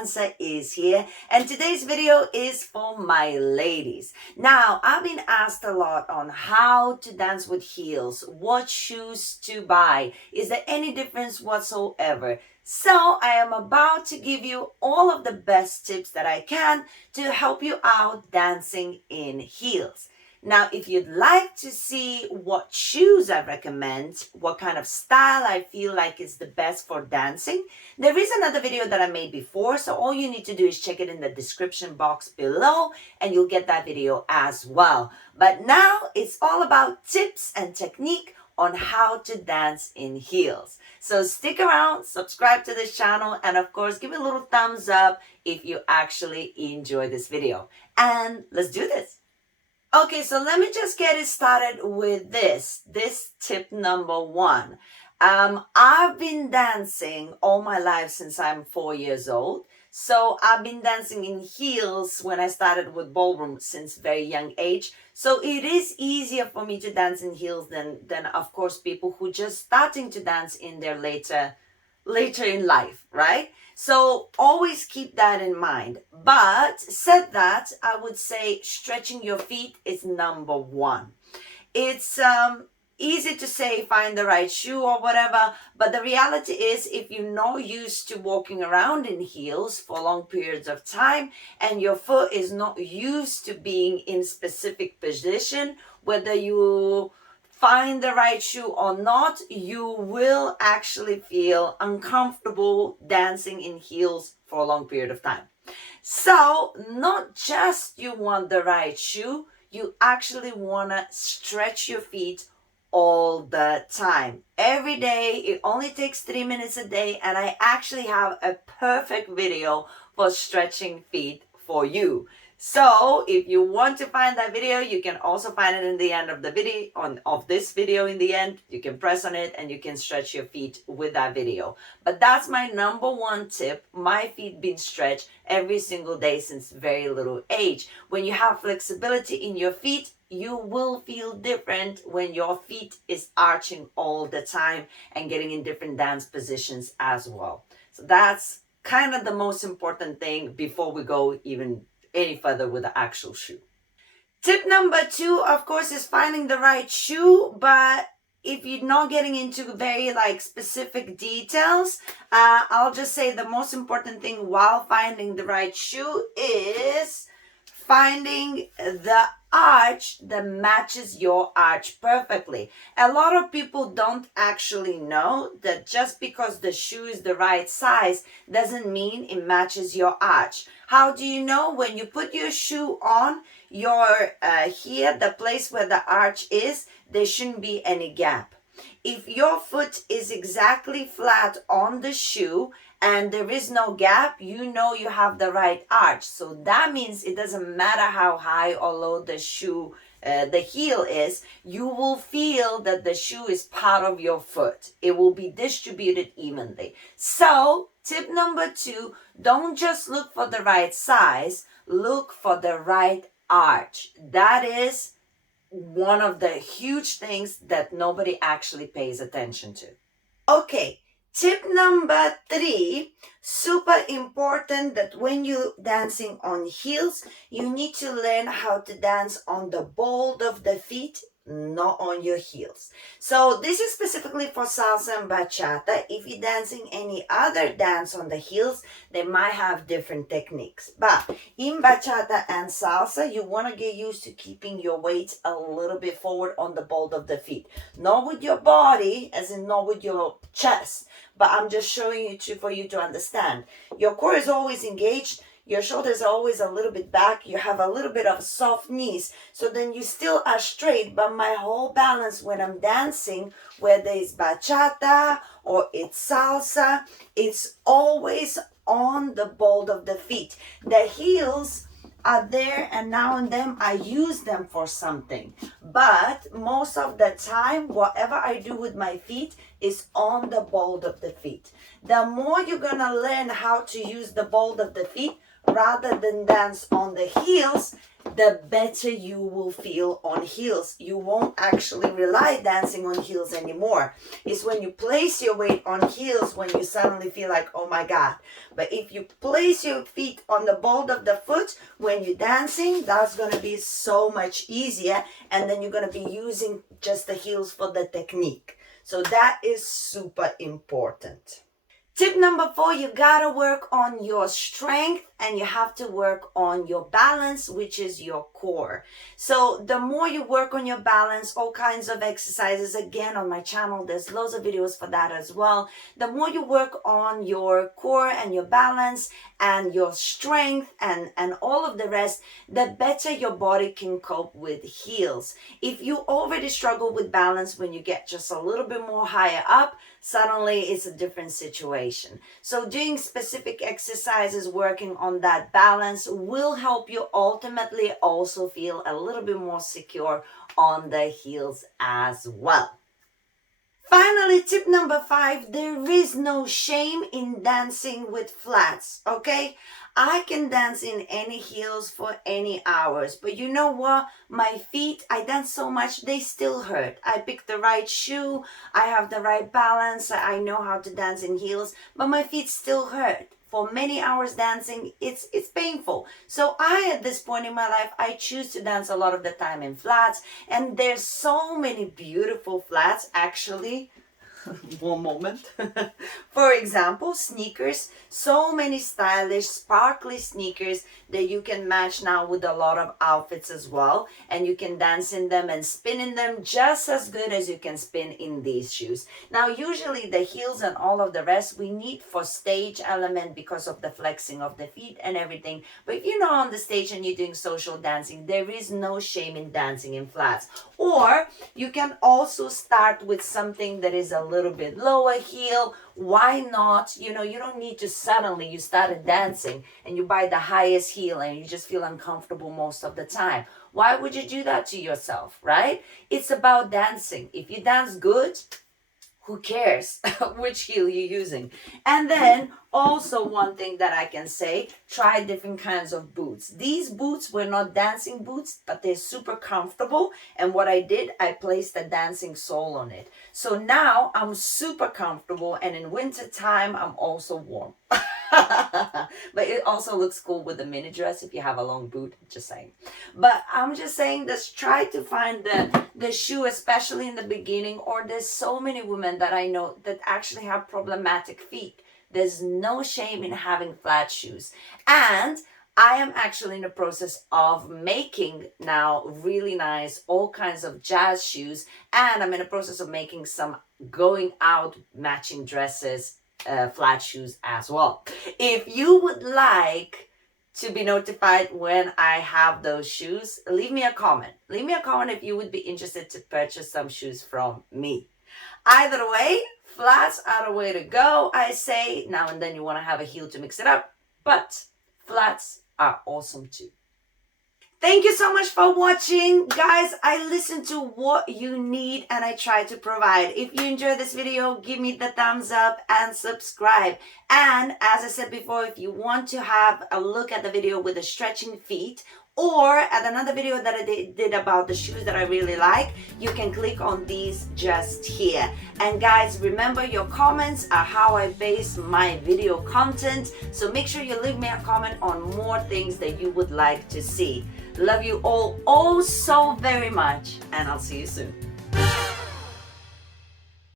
dancer is here, and today's video is for my ladies. Now, I've been asked a lot on how to dance with heels, what shoes to buy, is there any difference whatsoever? So I am about to give you all of the best tips that I can to help you out dancing in heels. Now, if you'd like to see what shoes I recommend, what kind of style I feel like is the best for dancing, there is another video that I made before, so all you need to do is check it in the description box below and you'll get that video as well. But now it's all about tips and technique on how to dance in heels. So stick around, subscribe to this channel, and of course, give it a little thumbs up if you actually enjoy this video. And let's do this. Okay, so let me just get it started with this tip number one. I've been dancing all my life since I'm 4 years old. So I've been dancing in heels when I started with ballroom since very young age. So it is easier for me to dance in heels than of course people who just starting to dance in their later in life, right? So always keep that in mind. But said that, I would say stretching your feet is number one. It's easy to say find the right shoe or whatever, but the reality is if you're not used to walking around in heels for long periods of time and your foot is not used to being in specific position, whether you find the right shoe or not, you will actually feel uncomfortable dancing in heels for a long period of time. So not just you want the right shoe, you actually want to stretch your feet all the time. Every day, it only takes 3 minutes a day, and I actually have a perfect video for stretching feet for you. So if you want to find that video, you can also find it in the end of the video, of this video in the end. You can press on it and you can stretch your feet with that video. But that's my number one tip. My feet been stretched every single day since very little age. When you have flexibility in your feet, you will feel different when your feet is arching all the time and getting in different dance positions as well. So that's kind of the most important thing before we go even any further with the actual shoe. Tip number two, of course, is finding the right shoe, but if you're not getting into very specific details, I'll just say the most important thing while finding the right shoe is finding the arch that matches your arch perfectly. A lot of people don't actually know that just because the shoe is the right size doesn't mean it matches your arch. How do you know? When you put your shoe on, your here, the place where the arch is, there shouldn't be any gap. If your foot is exactly flat on the shoe and there is no gap, you know you have the right arch. So that means it doesn't matter how high or low the shoe, the heel is, you will feel that the shoe is part of your foot. It will be distributed evenly. So tip number two, don't just look for the right size, look for the right arch. That is one of the huge things that nobody actually pays attention to. Okay, tip number three, super important that when you're dancing on heels, you need to learn how to dance on the ball of the feet, not on your heels. So this is specifically for salsa and bachata. If you're dancing any other dance on the heels, they might have different techniques. But in bachata and salsa, you want to get used to keeping your weight a little bit forward on the ball of the feet. Not with your body, as in not with your chest, but I'm just showing you for you to understand. Your core is always engaged. Your shoulders are always a little bit back. You have a little bit of soft knees. So then you still are straight, but my whole balance when I'm dancing, whether it's bachata or it's salsa, it's always on the ball of the feet. The heels are there and now and then I use them for something. But most of the time, whatever I do with my feet is on the ball of the feet. The more you're going to learn how to use the ball of the feet, rather than dance on the heels, the better you will feel on heels. You won't actually rely dancing on heels anymore. It's when you place your weight on heels when you suddenly feel like, oh my God. But if you place your feet on the ball of the foot when you're dancing, that's going to be so much easier. And then you're going to be using just the heels for the technique. So that is super important. Tip number 4, you gotta work on your strength and you have to work on your balance, which is your core. So the more you work on your balance, all kinds of exercises, again on my channel, there's loads of videos for that as well. The more you work on your core and your balance and your strength and all of the rest, the better your body can cope with heels. If you already struggle with balance when you get just a little bit more higher up, suddenly it's a different situation. So doing specific exercises, working on that balance will help you ultimately also feel a little bit more secure on the heels as well. Finally, tip number 5, there is no shame in dancing with flats, okay? I can dance in any heels for any hours, but you know what? My feet, I dance so much, they still hurt. I pick the right shoe, I have the right balance, I know how to dance in heels, but my feet still hurt. For many hours dancing, it's painful. So at this point in my life, I choose to dance a lot of the time in flats, and there's so many beautiful flats actually. One moment. For example, sneakers. So many stylish, sparkly sneakers that you can match now with a lot of outfits as well. And you can dance in them and spin in them just as good as you can spin in these shoes. Now, usually the heels and all of the rest we need for stage element because of the flexing of the feet and everything. But if you're not on the stage and you're doing social dancing, there is no shame in dancing in flats. Or you can also start with something that is a little bit lower heel. Why not? You know, you don't need to suddenly you started dancing and you buy the highest heel and you just feel uncomfortable most of the time. Why would you do that to yourself, right? It's about dancing. If you dance good, who cares which heel you're using? And then also one thing that I can say, try different kinds of boots. These boots were not dancing boots, but they're super comfortable. And what I did, I placed a dancing sole on it. So now I'm super comfortable, and in winter time, I'm also warm. But it also looks cool with a mini dress if you have a long boot, just saying. But I'm just saying, just try to find the shoe, especially in the beginning, or there's so many women that I know that actually have problematic feet. There's no shame in having flat shoes. And I am actually in the process of making now really nice all kinds of jazz shoes, and I'm in the process of making some going out matching dresses, flat shoes as well. If you would like to be notified when I have those shoes, leave me a comment. Leave me a comment if you would be interested to purchase some shoes from me. Either way, flats are the way to go. I say now and then you want to have a heel to mix it up, but flats are awesome too. Thank you so much for watching. Guys, I listen to what you need and I try to provide. If you enjoyed this video, give me the thumbs up and subscribe. And as I said before, if you want to have a look at the video with the stretching feet, or at another video that I did about the shoes that I really like, you can click on these just here. And guys, remember, your comments are how I base my video content. So make sure you leave me a comment on more things that you would like to see. Love you all oh so very much, and I'll see you soon.